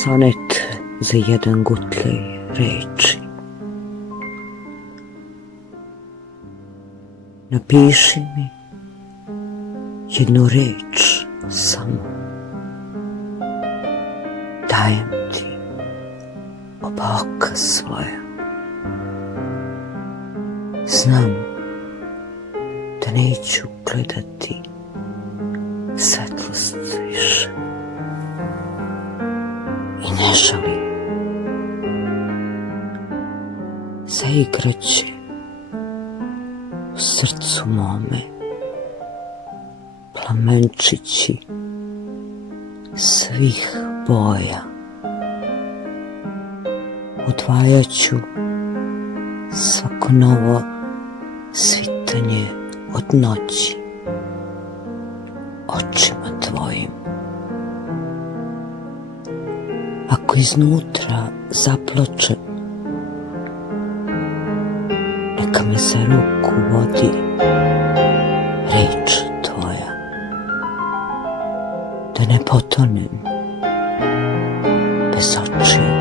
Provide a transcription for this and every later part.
Sonet za jedan gutlej reči. Napiši mi jednu reč samo. Dajem ti oba oka svoja. Znam da neću gledati svetlost više. I ne želim. Zaigraće u srcu mome plamenčići svih boja. Odvajaću svako novo svitanje od noći očima tvojim. Ako iznutra zaplačem, neka me za ruku vodi reč tvoja, da ne potonem bez očiju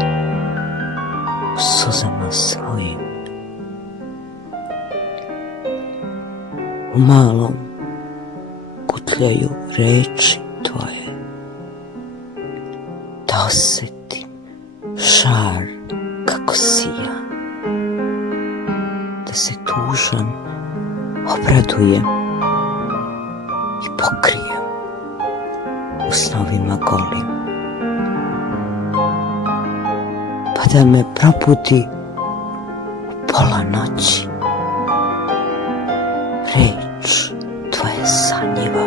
u suzama svojim. U malom gutljaju reči tvoje, da osetim žar kako sija, da se tužan obradujem i pokrijem u snovima golim, pa da me probudi u pola noći reč tvoje sanjiva,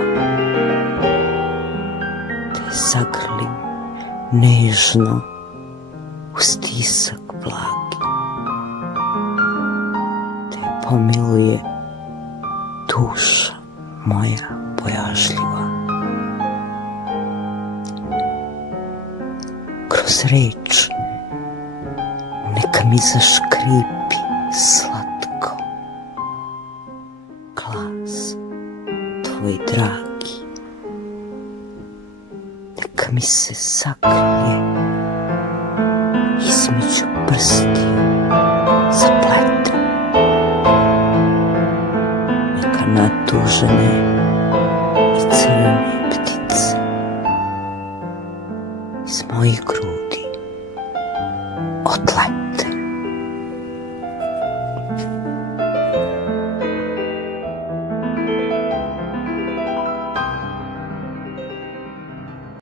da je zagrlim nežno u stisak blagi, da je pomiluje duša moja bojažljiva. Kroz reč neka mi zaškripi slatko glas tvoj dragi, neka mi se sakrije između prstiju zaplete, neka natužene